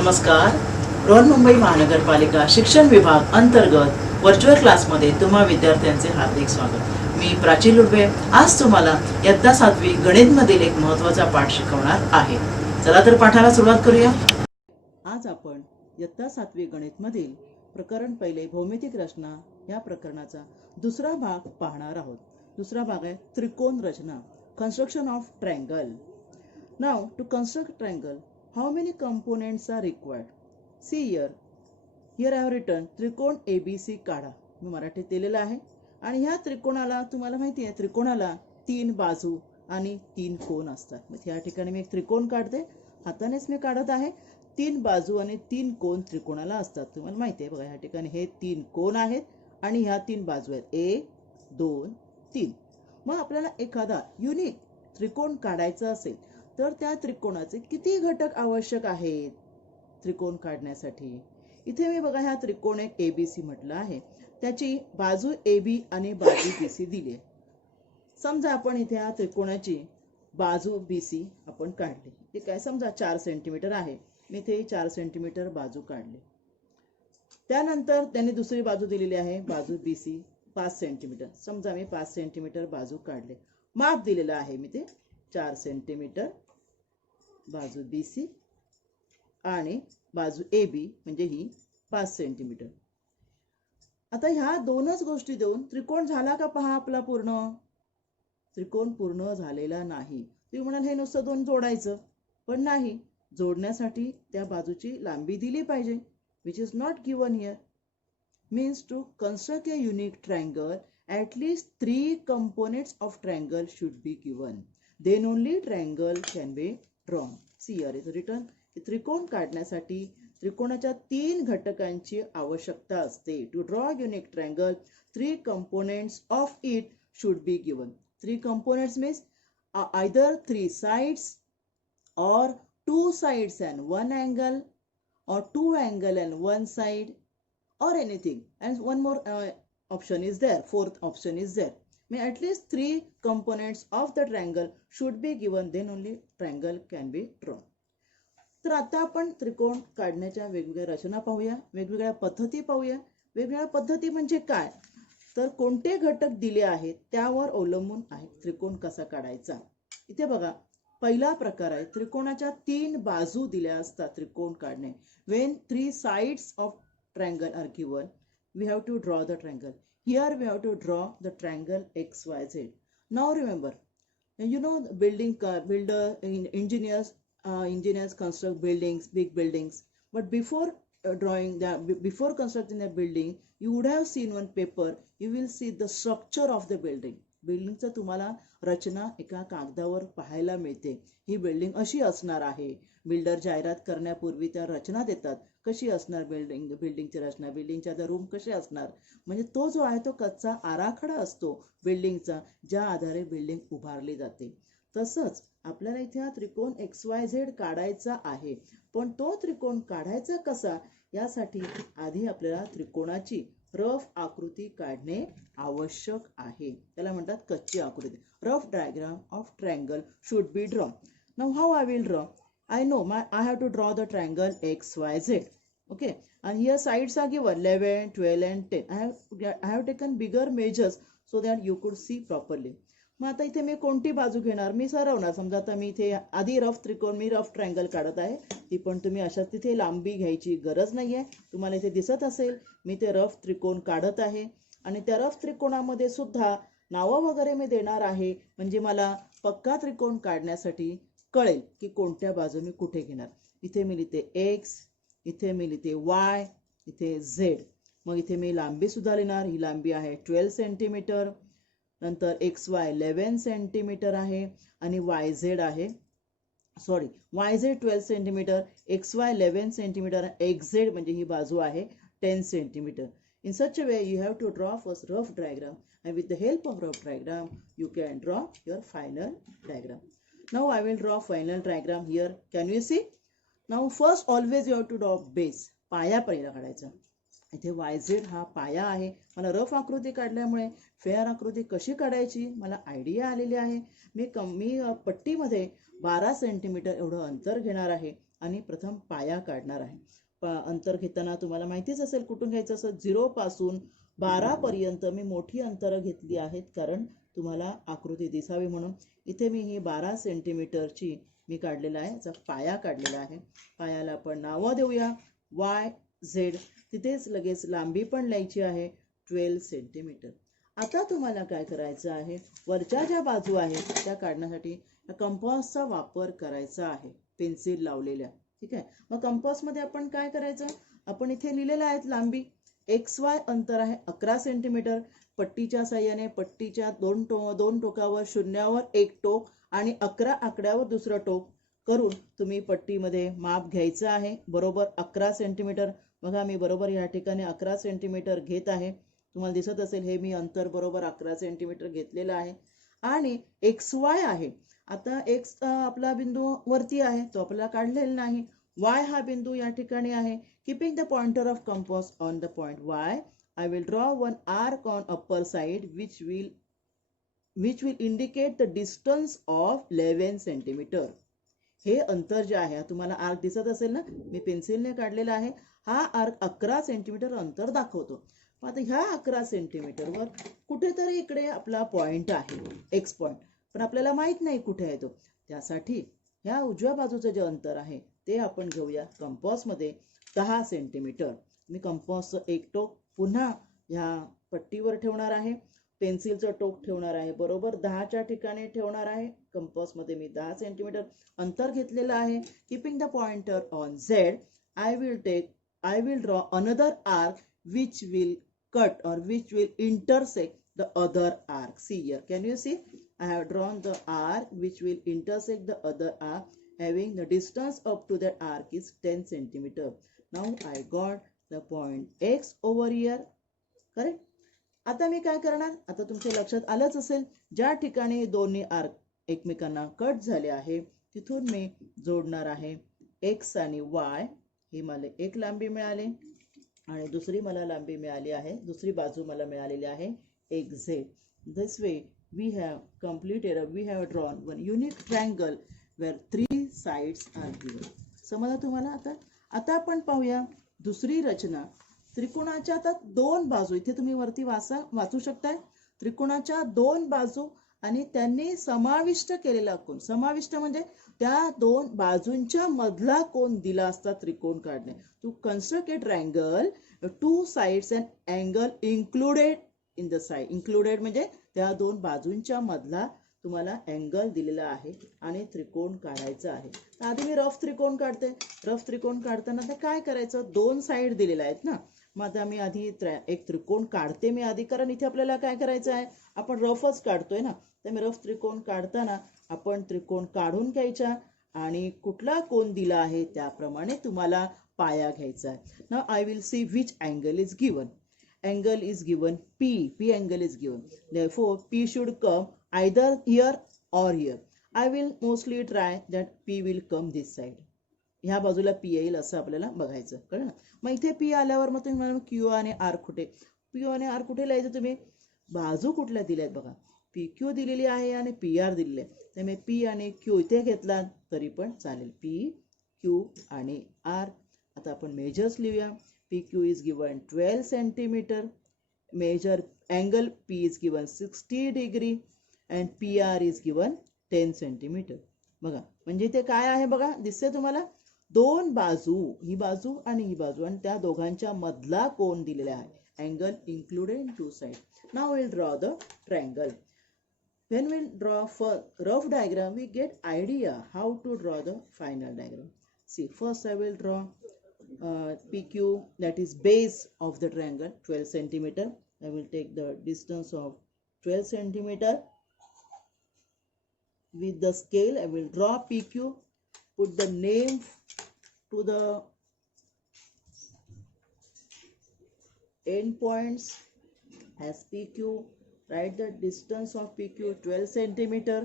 नमस्कार. बृहन्मुंबई महानगरपालिका शिक्षण विभाग अंतर्गत व्हर्च्युअल क्लासमध्ये तुम्हा विद्यार्थ्यांचे हार्दिक स्वागत. मी प्राची लुडवे आज तुम्हाला इयत्ता 7वी गणितमधील एक महत्त्वाचा पाठ शिकवणार आहे. चला तर पाठाला सुरुवात करूया. आज आपण इयत्ता 7वी गणितमधील प्रकरण पहिले भौमितिक रचना या प्रकरणाचा दुसरा भाग पाहणार आहोत. दुसरा भाग आहे त्रिकोण रचना, construction of triangle. Now to construct triangle, how many components are required? See here I have written त्रिकोण ABC काढा. मी मराठीत दिलेला आहे. आणि ह्या त्रिकोणाला तुम्हाला माहिती आहे, त्रिकोणाला 3 बाजू आणि 3 कोन असतात. मग या ठिकाणी मी एक त्रिकोण काढते, हातानेच मी काढत आहे. 3 बाजू आणि 3 कोन त्रिकोणाला असतात. तुम्हाला माहिती आहे बघा, या ठिकाणी हे 3 कोन आहेत आणि ह्या 3 बाजू आहेत, 1 2 3. मग आपल्याला एखादा युनिक त्रिकोण काढायचा असेल तर त्या त्रिकोणाचे किती घटक आवश्यक आहेत त्रिकोण काढण्यासाठी? इथे मी बघा ह्या त्रिकोण एक ABC म्हटलं आहे, त्याची बाजू AB आणि बाजू BC दिली आहे. समजा आपण इथे ह्या त्रिकोणाची बाजू BC आपण काढली. ते काय, समजा 4 सेंटीमीटर आहे. मी इथे 4 सेंटीमीटर बाजू काढली. त्यानंतर त्यांनी दुसरी बाजू दिलेली आहे, बाजू BC 5 सेंटीमीटर. समजा मी 5 सेंटीमीटर बाजू काढले. माप दिलेलं आहे मी ते 4 सेंटीमीटर बाजू BC आणि बाजू AB म्हणजे ही 5 सेंटीमीटर. आता ह्या दोनच गोष्टी देऊन त्रिकोण झाला का पहा आपला पूर्ण? त्रिकोण पूर्ण झालेला नाही. तुम्ही म्हणाल हे नुसतं 2 जोडायचं, पण नाही. जोडण्यासाठी त्या बाजूची लांबी दिली पाहिजे, which is not given here. Means to construct a unique triangle, at least 3 components of triangle should be given. Then only triangle can be drawn. See here is written. त्रिकोण काढण्यासाठी त्रिकोणाच्या 3 घटकांची आवश्यकता असते. To draw unique triangle, 3 components of it should be given. 3 components means either 3 sides or 2 sides and 1 angle or 2 angle and 1 side or anything. And one more option is there. Fourth option is there. May at least 3 components of the triangle should be given, then only triangle can be drawn. तर आता आपण त्रिकोण काढण्याच्या वेगवेगळ्या रचना पाहूया, वेगवेगळ्या पद्धती पाहूया. वेगवेगळ्या पद्धती म्हणजे काय, तर कोणते घटक दिले आहेत त्यावर अवलंबून आहे त्रिकोण कसा काढायचा. इथे बघा, पहिला प्रकार आहे त्रिकोणाच्या 3 बाजू दिल्या असतात त्रिकोण काढणे. When 3 sides of triangle are given, we have to draw the triangle. Here we have to draw the triangle XYZ. Now remember, you know engineers construct buildings, big buildings. But before before constructing a building, you would have seen one paper. You will see the structure of the building. बिल्डिंगचं तुम्हाला रचना एका कागदावर पाहायला मिळते. ही building अशी असणार आहे. Builder जाहिरात करण्यापूर्वी त्या रचना देतात, कशी असणार बिल्डिंगची रचना, बिल्डिंगच्या रूम कसे असणार. म्हणजे तो जो आहे तो कच्चा आराखडा असतो बिल्डिंगचा, ज्या आधारे बिल्डिंग उभारली जाते. तसंच आपल्याला इथे हा त्रिकोण XYZ काढायचा आहे. पण तो त्रिकोण काढायचा कसा, यासाठी आधी आपल्याला त्रिकोणाची रफ आकृती काढणे आवश्यक आहे. त्याला म्हणतात कच्ची आकृती. Rough diagram of triangle should be drawn. Now how I will draw? I know I have to draw the triangle XYZ. Okay, and here sides are given 11, 12 and 10. I have taken bigger measures so that you could see properly. मग आता इथे मी कोणती बाजू घेणार, मी सरवणार. समजा आता मी इथे आधी रफ ट्रायंगल काढत आहे. ती पण तुम्ही अशा तिथे लांबी घ्यायची गरज नाहीये. तुम्हाला इथे दिसत असेल मी ते रफ त्रिकोण काढत आहे. आणि त्या रफ त्रिकोणामध्ये सुद्धा नावं वगैरे मी देणार आहे, म्हणजे मला पक्का त्रिकोण काढण्यासाठी कळेल की कोणत्या बाजूने कुठे घेणार. इथे मी लिहिते X, इथे मी लिहिते Y, इथे Z. मग इथे मी लांबी सुद्धा लिहिणार. ही लांबी आहे 12 सेंटीमीटर. नंतर XY 11 सेंटीमीटर आहे आणि YZ आहे, sorry YZ 12 centimetre, XY 11 centimetre, XZ म्हणजे ही बाजू आहे 10 centimetre. In such a way you have to draw first rough diagram, and with the help of rough diagram you can draw your final diagram. Now I will draw final diagram here. Can you see? Now first always you have to draw base. पाया पहिला काढायचा. इथे YZ हा पाया आहे. मला rough आकृती काढल्यामुळे फेअर आकृती कशी काढायची मला आयडिया आलेली आहे. मी पट्टीमध्ये 12 सेंटीमीटर एवढं अंतर घेणार आहे आणि प्रथम पाया काढणार आहे. अंतर घेताना तुम्हाला माहितीच असेल कुठून घ्यायचं असं. 0 पासून 12 पर्यंत मी मोठी अंतरं घेतली आहेत, कारण तुम्हाला आकृती दिसावी म्हणून. इथे मी ही 12 सेंटीमीटरची मी काढलेला आहे, याचा पाया काढलेला आहे. पायाला आपण नावं देऊया YZ. तिथेच लगेच लांबी पण लिहायची आहे 12 सेंटीमीटर. आता तुम्हाला काय करायचं आहे, वरच्या ज्या बाजू आहेत त्या काढण्यासाठी कंपासचा वापर करायचा आहे, पेन्सिल लावलेल्या. ठीक आहे. मग कंपासमध्ये आपण काय करायचं, आपण इथे लिहिलेलं आहे लांबी XY अंतर आहे 11 सेंटीमीटर. पट्टीच्या साह्याने पट्टीच्या दोन टोकावर शून्यावर एक टोक आणि 11 आकड्यावर दुसरं टोक करून तुम्ही पट्टीमध्ये माप घ्यायचं आहे, बरोबर 11 सेंटीमीटर. बघा मी बरोबर या ठिकाणी 11 सेंटीमीटर घेत आहे. तुम्हाला दिसत असेल हे मी अंतर बरोबर 11 सेंटीमीटर घेतलेलं आहे. आणि XY आहे, आता X आपला बिंदू वरती आहे, तो आपल्याला काढलेला नाही. Y हा बिंदू या ठिकाणी आहे. Keeping the pointer of compass on the point Y, I will draw one arc on upper side which will indicate the distance of 11 centimeter. हे अंतर जे आहे, तुम्हाला आर्क दिसत असेल ना, मी पेन्सिलने काढलेला आहे. हा आर्क 11 सेंटीमीटर अंतर दाखवतो. आता ह्या 11 सेंटीमीटरवर कुठेतरी इकडे आपला पॉइंट आहे, एक्स पॉइंट, पण आपल्याला माहित नाही कुठे आहे तो. त्यासाठी ह्या उजव्या बाजूचं जे अंतर आहे ते आपण घेऊया कंपासमध्ये 10 सेंटीमीटर. मी कंपासचं एक टोक पुन्हा ह्या पट्टीवर ठेवणार आहे, पेन्सिलचं टोक ठेवणार आहे बरोबर 10च्या ठिकाणी ठेवणार आहे. कंपासमध्ये मी 10 सेंटीमीटर अंतर घेतलेलं आहे. Keeping the pointer on Z, I will draw another arc which will cut or which will intersect the other arc. See here, can you see? I have drawn the arc which will intersect the other arc, having the distance up to that arc is 10 centimeter. Now I got the point X over here, correct? आता मी काय करणार, आता तुमच्या लक्षात आलंच असेल, ज्या ठिकाणी दोन्ही आर्क एकमेकांना कट झाले आहे तिथून मी जोडणार आहे X आणि Y. ही मला एक लांबी मिळाली आणि दुसरी मला लांबी मिळाली आहे, दुसरी बाजू मला मिळालेली आहे XZ. This way we have drawn one unique triangle where 3 sides are given. समजलं तुम्हाला? आता आपण पाहूया दुसरी रचना. त्रिकोणाच्या आता 2 बाजू, इथे तुम्ही वरती वाचू शकताय, त्रिकोणाच्या 2 बाजू आणि त्यांनी समाविष्ट केलेला कोन. समाविष्ट म्हणजे त्या 2 बाजूंच्या मधला कोन दिला असता त्रिकोण काढणे. To construct a triangle, 2 sides and angle included in the side. Included म्हणजे त्या 2 बाजूंच्या मधला तुम्हाला अँगल दिलेला आहे आणि त्रिकोण काढायचा आहे. आधी मी रफ त्रिकोण काढते. रफ त्रिकोण काढताना ते काय करायचं, 2 साइड दिलेल्या आहेत ना, मग आता मी आधी एक त्रिकोण काढते मी आधी, कारण इथे आपल्याला काय करायचं आहे, आपण रफच काढतोय ना. तर मी रफ त्रिकोण काढताना आपण त्रिकोण काढून घ्यायचा आणि कुठला कोन दिला आहे त्याप्रमाणे तुम्हाला पाया घ्यायचा आहे. Now I will see which angle is given. Angle is given P. P angle is given. Therefore, P should come either here or here. I will mostly try that P will come this side. ह्या बाजूला P येईल असं आपल्याला बघायचं, कळलं ना. मग इथे P आल्यावर मग तुम्ही म्हणा Q आणि R कुठे. Q आणि R कुठे लिहायचं तुम्ही, बाजू कुठल्या दिल्या आहेत बघा. PQ दिलेली आहे आणि PR दिलेली आहे, त्यामुळे P आणि Q इथे घेतला तरी पण चालेल. P, Q आणि R. आता आपण मेजर्स लिहूया. PQ is given 12 centimeter. Measure angle P is given 60 degree and PR is given 10 centimeter. बघा म्हणजे ते काय आहे बघा, दिसते तुम्हाला 2 बाजू, ही बाजू आणि ही बाजू, आणि त्या दोघांच्या मधला कोन दिलेला आहे. Angle included in 2 sides. Now we'll draw the triangle. When we'll draw for rough diagram, we get idea how to draw the final diagram. See, first I will draw PQ, that is base of the triangle, 12 centimeter. I will take the distance of 12 centimeter. With the scale, I will draw PQ, put the name to the end points as PQ, write the distance of PQ 12 centimeter.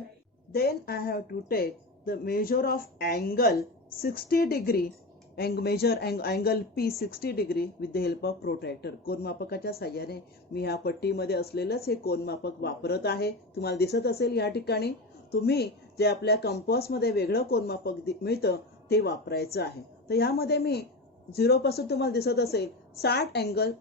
Then I have to take the measure of angle 60 degree and measure angle P 60 degree with the help of protractor. कोनमापकाच्या साहाय्याने मी ह्या पट्टीमध्ये असलेलंच हे कोनमापक वापरत आहे. तुम्हाला दिसत असेल या ठिकाणी तुम्ही जे आपल्या कंपासमध्ये वेगळं कोनमापक मिळतं ते वापरायचं आहे. तर ह्यामध्ये मी 0 पासून तुम्हाला दिसत असेल 60 अँगल,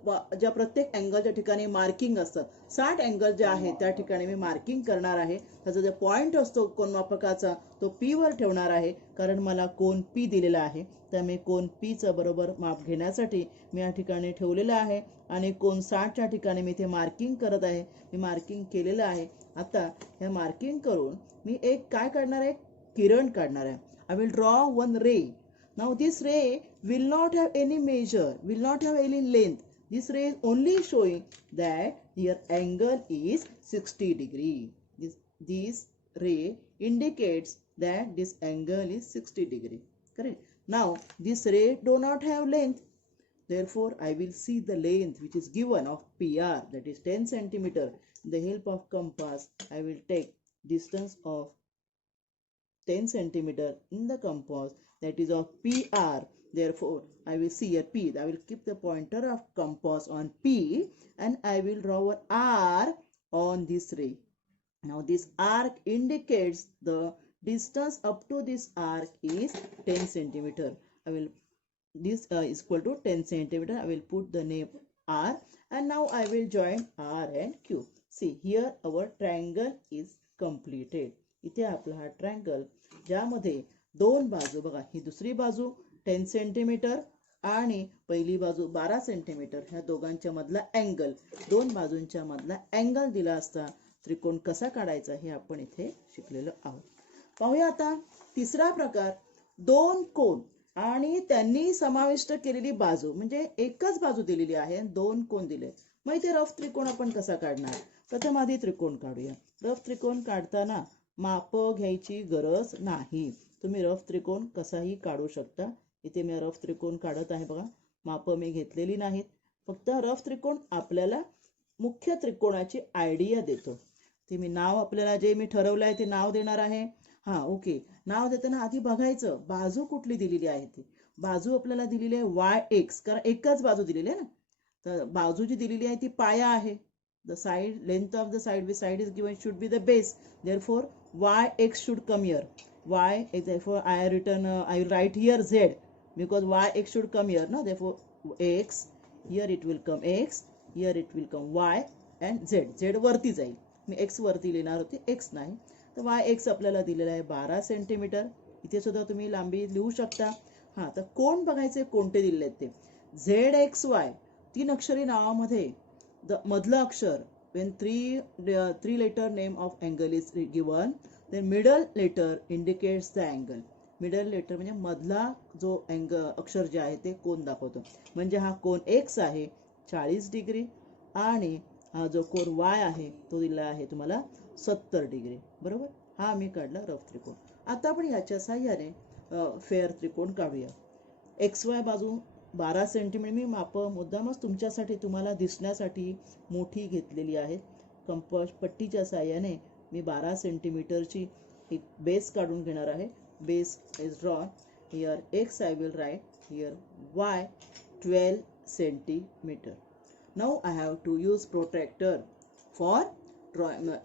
ज्या प्रत्येक अँगलच्या ठिकाणी मार्किंग असतात, 60 अँगल जे आहे त्या ठिकाणी मी मार्किंग करणार आहे. त्याचा जो पॉइंट असतो कोनमापकाचा तो P वर ठेवणार आहे, कारण मला कोन P दिलेला आहे. त्यामुळे कोन P चं बरोबर माप घेण्यासाठी मी या ठिकाणी ठेवलेलं आहे आणि कोन 60च्या ठिकाणी मी इथे मार्किंग करत आहे. मी मार्किंग केलेलं आहे. आता हे मार्किंग करून मी एक काय काढणार आहे, किरण काढणार आहे. I will draw one ray. Now this ray will not have any measure, will not have any length. This ray is only showing that here angle is 60 degree. This ray indicates that this angle is 60 degree. Correct. Now this ray do not have length. Therefore, I will see the length which is given of PR, that is 10 centimeter. With the help of compass, I will take distance of 10 centimeter in the compass, that is of PR. Therefore, I will see here P. I will keep the pointer of compass on P and I will draw an R on this ray. Now this arc indicates the distance up to this arc is 10 centimeter. I will this is equal to 10 centimeter. I will put the name R and now I will join R and Q. See here our triangle is completed. इथे आपला हा triangle ज्यामध्ये दोन बाजू बघा, ही दुसरी बाजू 10 centimetre आणि पहिली बाजू 12 सेंटीमीटर, ह्या दोघांच्या मधला अँगल, दोन बाजूंच्या मधला अँगल दिला असता त्रिकोण कसा काढायचा हे आपण इथे शिकलेलो आहोत. पाहूया आता तिसरा प्रकार, दोन कोन आणि त्यांनी समाविष्ट केलेली बाजू, म्हणजे एकच बाजू दिलेली आहे आणि दोन कोन दिले. मग इथे रफ त्रिकोण आपण कसा काढणार? प्रथम आधी त्रिकोण काढूया. रफ त्रिकोण काढताना माप घ्यायची गरज नाही. तुम्ही रफ त्रिकोण कसाही काढू शकता. इथे मी रफ त्रिकोण काढत आहे बघा, माप मी घेतलेली नाहीत. फक्त रफ त्रिकोण आपल्याला मुख्य त्रिकोणाची आयडिया देतो. ते मी नाव आपल्याला जे मी ठरवलं आहे ते नाव देणार आहे. ओके. नाव देताना आधी बघायचं बाजू कुठली दिलेली आहे. ती बाजू आपल्याला दिलेली आहे YX, कारण एकच बाजू दिलेली आहे ना. तर बाजू जी दिलेली आहे ती पाया आहे. The side length of the side which side is given should be the base. Therefore, YX should come here. Therefore, I will write here Z because YX should come here. No, therefore X here it will come X, here it will come Y and Z. Z वरती जाईल. मी X वरती लिहिणार होते, X नाही. तर YX आपल्याला दिलेला आहे 12 सेंटीमीटर. इथे सुद्धा तुम्ही लांबी लिहू शकता. तर कोण बघायचे कोणते दिलेले आहेत ते. ZXY 3 अक्षरी नावामध्ये the मधलं अक्षर, when three letter name of angle is given, then middle letter indicates the angle. middle letter म्हणजे मधला जो अक्षर जे आहे ते कोन दाखवतो. म्हणजे हा कोन X आहे 40 डिग्री आणि हा जो कोन Y आहे तो दिला आहे तुम्हाला 70 डिग्री. बरोबर. हा मी काढला रफ त्रिकोण. आता आपण याच्या साहाय्याने फेअर त्रिकोण काढूया. XY बाजू 12 सेंटीमीटर मी माप मुद्दामच तुमच्यासाठी तुम्हाला दिसण्यासाठी मोठी घेतलेली आहे. कंपास पट्टीच्या साहाय्याने मी 12 सेंटीमीटरची एक बेस काढून घेणार आहे. Base is drawn. Here X I will write, here Y 12 centimeter. Now I have to use protractor for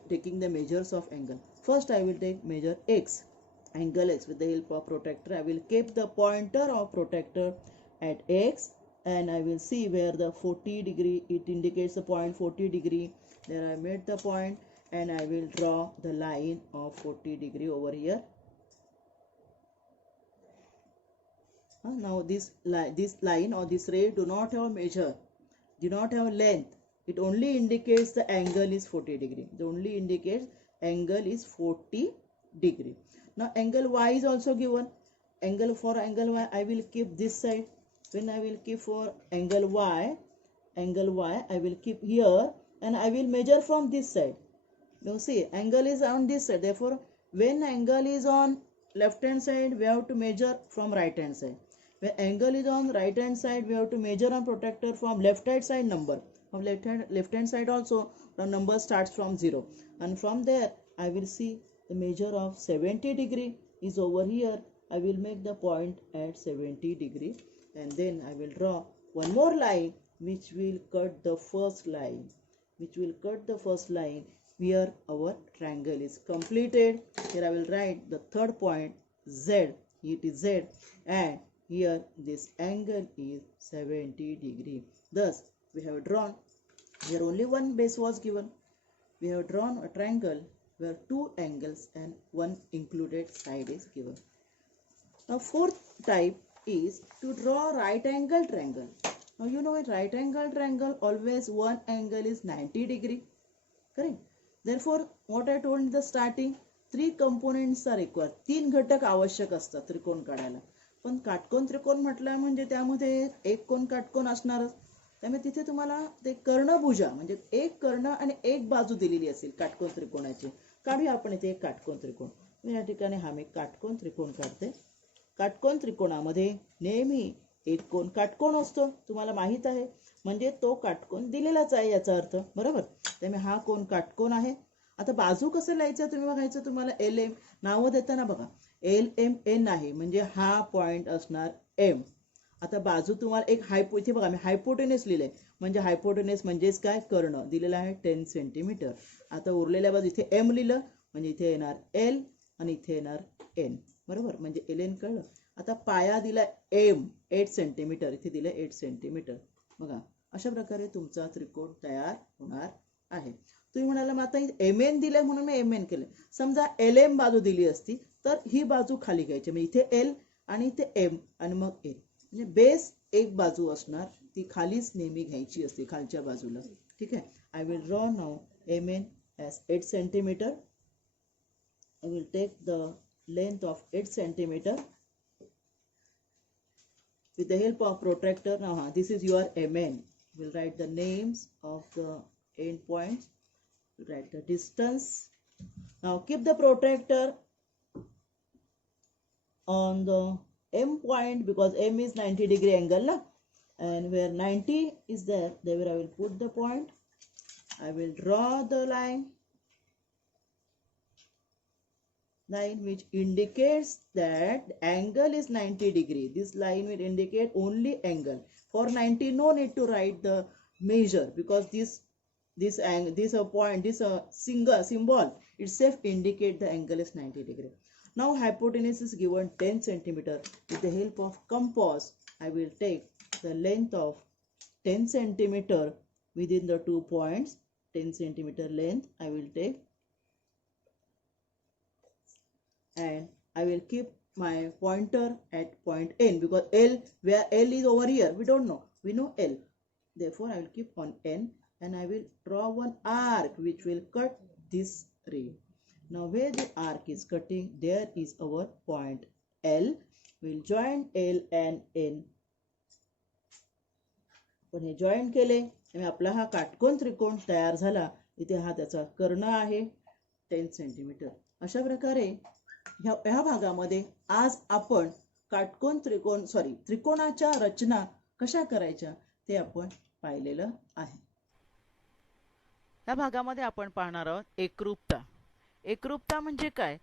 taking the measures of angle. First I will take measure X, angle X. With the help of protractor I will keep the pointer of protractor at X and I will see where the 40 degree, it indicates the point 40 degree. There I made the point and I will draw the line of 40 degree over here. Now this line or this ray do not have measure, do not have length. It only indicates the angle is 40 degree. It only indicates angle is 40 degree. Now angle Y is also given. For angle Y I will keep this side. When I will keep for angle Y I will keep here and I will measure from this side. Now see, angle is on this side. Therefore, when angle is on left hand side, we have to measure from right hand side. When angle is on right hand side, we have to measure on protractor from left hand side number. From left hand side also, the number starts from 0. And from there, I will see the measure of 70 degree is over here. I will make the point at 70 degree. And then I will draw one more line which will cut the first line. Here our triangle is completed. Here I will write the third point Z it is Z, and here this angle is 70 degree. Thus we have drawn, here only one base was given. We have drawn a triangle where two angles and one included side is given. Now fourth type is to draw right angle triangle. Now you know, in right angle triangle always one angle is 90 degree, correct? Therefore what I told in the starting, three components are required. तीन घटक आवश्यक असतात त्रिकोण काढायला. पण काटकोन त्रिकोण म्हटलं म्हणजे त्यामध्ये एक कोण काटकोन असणारच. त्यामुळे तिथे तुम्हाला ते कर्णभुजा म्हणजे एक कर्ण आणि एक बाजू दिलेली असेल काटकोन त्रिकोणाची. काढूया आपण इथे एक काटकोन त्रिकोण. मी या ठिकाणी हा मी काटकोन त्रिकोण काढते. काटकोन त्रिकोणामध्ये नेहमी एक कोण काटकोन असतो, तुम्हाला माहित आहे. म्हणजे तो काटकोन दिलेलाच आहे याचा अर्थ, बरोबर. त्यामुळे हा कोण काटकोन आहे. आता बाजू कसं लिहायचं तुम्ही बघायचं. तुम्हाला एल एम नावं देताना बघा, एल एम एन आहे म्हणजे हा पॉइंट असणार एम. आता बाजू तुम्हाला एक इथे बघा मी हायपोटेनस लिहिलंय, म्हणजे हायपोटेनस म्हणजेच काय, कर्ण दिलेला आहे 10 सेंटीमीटर. आता उरलेल्या बाजू इथे एम लिहिलं म्हणजे इथे येणार एल आणि इथे येणार एन, बरोबर. म्हणजे एल एन कळलं. आता पाया दिला एम 8 सेंटीमीटर, इथे दिलं 8 सेंटीमीटर. बघा अशा प्रकारे तुमचा त्रिकोण तयार होणार आहे. तुम्ही म्हणाला मग आता एम एन दिलंय म्हणून मी एम एन केलं. समजा एल एम बाजू दिली असती तर ही बाजू खाली घ्यायची, म्हणजे इथे एल आणि इथे एम आणि मग एल. म्हणजे बेस एक बाजू असणार, ती खालीच नेहमी घ्यायची असते, खालच्या बाजूला. ठीक आहे. I will draw now M N as 8 centimetre. I will take the length of 8 centimetre with the help of protractor. Now this is your MN. We'll write the names of the end points. We'll write the distance. Now keep the protractor on the M point because M is 90 degree angle, na? And where 90 is there I will put the point. I will draw the line which indicates that the angle is 90 degree. This line will indicate only angle. For 90 no need to write the measure because this point, this single symbol itself indicate the angle is 90 degree. Now hypotenuse is given 10 centimeter. With the help of compass I will take the length of 10 centimeter within the 2 points. 10 centimeter length I will take, and I will keep my pointer at point N because L, where L is over here, we don't know. We know L. Therefore, I will keep on N and I will draw one arc which will cut this ray. Now, where the arc is cutting, there is our point L. We will join L and N. पण हे join केले आणि आपला हा काटकोन त्रिकोण तयार झाला. इथे हा त्याचा कर्ण आहे 10 सेंटीमीटर. अशा प्रकारे ह्या भागामध्ये आज आपण काटकोन त्रिकोणाच्या रचना कशा करायच्या ते आपण पाहिलेलं आहे. या भागामध्ये आपण पाहणार आहोत एकरूपता. एकरूपता म्हणजे काय,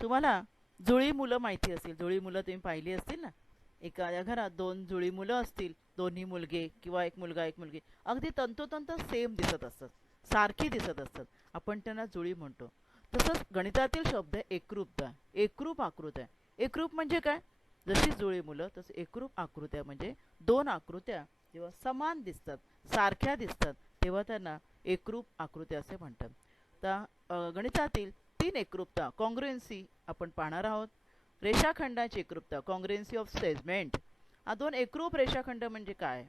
तुम्हाला जुळी मुलं माहिती असतील. जुळी मुलं तुम्ही पाहिली असतील ना. एखाद्या घरात 2 जुळी मुलं असतील, दोन्ही मुलगे किंवा एक मुलगा एक मुलगी, अगदी तंतोतंत सेम दिसत असतात, सारखी दिसत असतात, आपण त्यांना जुळी म्हणतो. तसंच गणितातील शब्द एकरूपता, एकरूप आकृत्या. एकरूप म्हणजे काय, जशी जुळी मुलं तसं एकरूप आकृत्या म्हणजे 2 आकृत्या जेव्हा समान दिसतात, सारख्या दिसतात, तेव्हा त्यांना एकरूप आकृत्या असे म्हणतात. तर गणितातील 3 एकरूपता, कॉन्ग्रुएन्सी आपण पाहणार आहोत. रेषाखंडाची एकरूपता, कॉन्ग्रुएन्सी ऑफ सेगमेंट. हा 2 एकरूप रेषाखंड म्हणजे काय,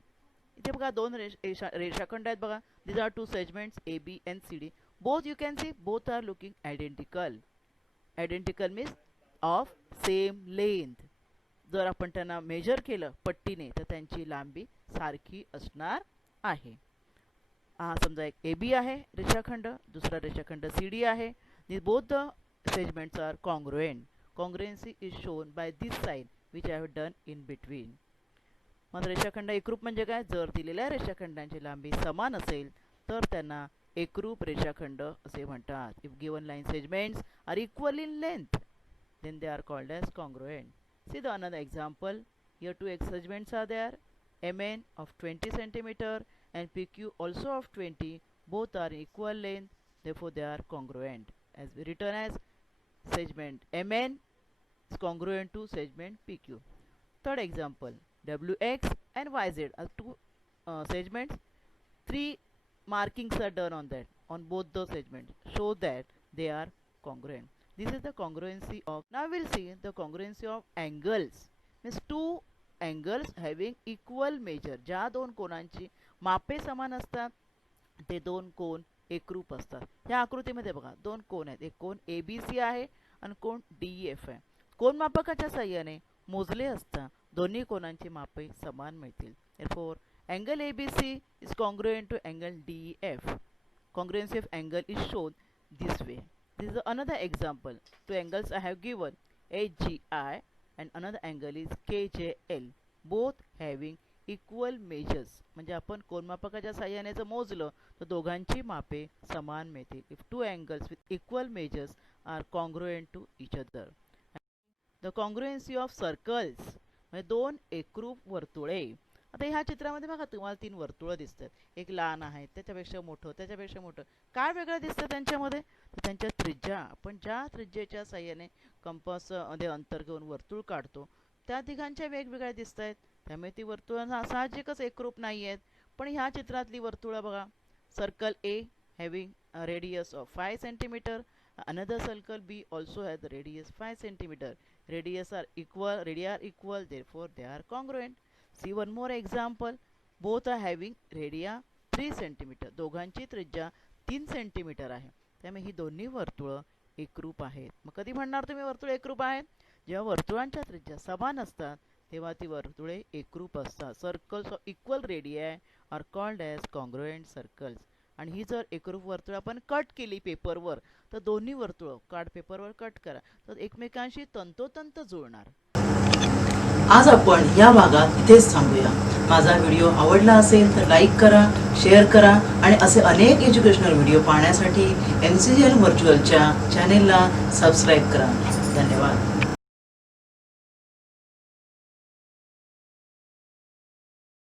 इथे बघा 2 रेषाखंड आहेत बघा. these are 2 segments AB and CD. both you can see both are looking identical. Identical means of same length. जर आपण त्यांना मेजर केलं पट्टीने तर त्यांची लांबी सारखी असणार आहे. हा समजा एक AB आहे रेषाखंड, दुसरा रेषाखंड CD आहे. both the segments are congruent. Congruency is shown by this sign which I have done in between. मग रेषाखंड एकरूप म्हणजे काय, जर दिलेल्या रेषाखंडांची लांबी समान असेल तर त्यांना एकरूप रेषाखंड असे म्हणतात. If given line segments are equal in length, then they are called as congruent. See the another example. Here 2 segments are there. MN of 20 centimeter and PQ also of 20. Both are equal length. Therefore, they are congruent. As we written as segment MN, is congruent to segment PQ. Third example, WX and YZ are two segments. Three markings are done on that, on both the segments, show that they are congruent. This is the congruency of. Now we'll see the congruency of angles. Means two angles having equal measure. ज्या दोन कोणांची मापे समान असतात ते दोन कोण एकरूप असतात. ह्या आकृतीमध्ये बघा दोन कोण आहेत. एक कोण ABC आहे आणि कोण DEF आहे. कोण मापकाच्या साहाय्याने मोजले असता दोन्ही कोणांची मापे समान मिळतील. Therefore, angle ABC is congruent to angle DEF. Congruency of angle is shown this way. This is another example. Two angles I have given, HGI and another angle is KJL. Both having equal measures. म्हणजे आपण कोनमापकाच्या साहाय्याने जर मोजलं तर दोघांची मापे समान मिळतील. If two angles with equal measures are congruent to each other. The congruency of circles म्हणजे दोन एकरूप वर्तुळे. आता ह्या चित्रामध्ये बघा तुम्हाला तीन वर्तुळं दिसतात. एक लहान आहे, त्याच्यापेक्षा मोठं, त्याच्यापेक्षा मोठं. काय वेगळं दिसतं त्यांच्यामध्ये? तर त्यांच्या त्रिज्या. आपण ज्या त्रिज्येच्या साहाय्याने कंपासमध्ये अंतर घेऊन वर्तुळ काढतो त्या तिघांच्या वेगवेगळ्या दिसत आहेत. त्यामुळे ती वर्तुळ साहजिकच एकरूप नाही आहेत. पण ह्या चित्रातली वर्तुळं बघा. Circle A having a radius of 5 centimeter. Another circle B also has the radius 5 centimeter. Radii are equal, therefore they are congruent. See one more example. Both are having radii 3 centimeter. दोघांची त्रिज्या 3 centimetre आहे. त्यामुळे ही दोन्ही वर्तुळं एकरूप आहेत. मग कधी म्हणणार तुम्ही वर्तुळ एकरूप आहेत? जेव्हा वर्तुळांच्या त्रिज्या समान असतात तेव्हा ती वर्तुळे एकरूप असतात. Circles of equal radii are called as congruent circles. आणि ही जर एकरूप वर्तुळ आपण कट केली पेपरवर तर दोन्ही वर्तुळं कार्ड पेपरवर कट करा तर एकमेकांशी तंतोतंत जुळणार. आज आपण या भागात इथेच थांबूया. माझा व्हिडिओ आवडला असेल तर लाईक करा, शेअर करा आणि असे अनेक एज्युकेशनल व्हिडिओ पाहण्यासाठी MCGL व्हर्च्युअलच्या चॅनेलला सबस्क्राईब करा. धन्यवाद.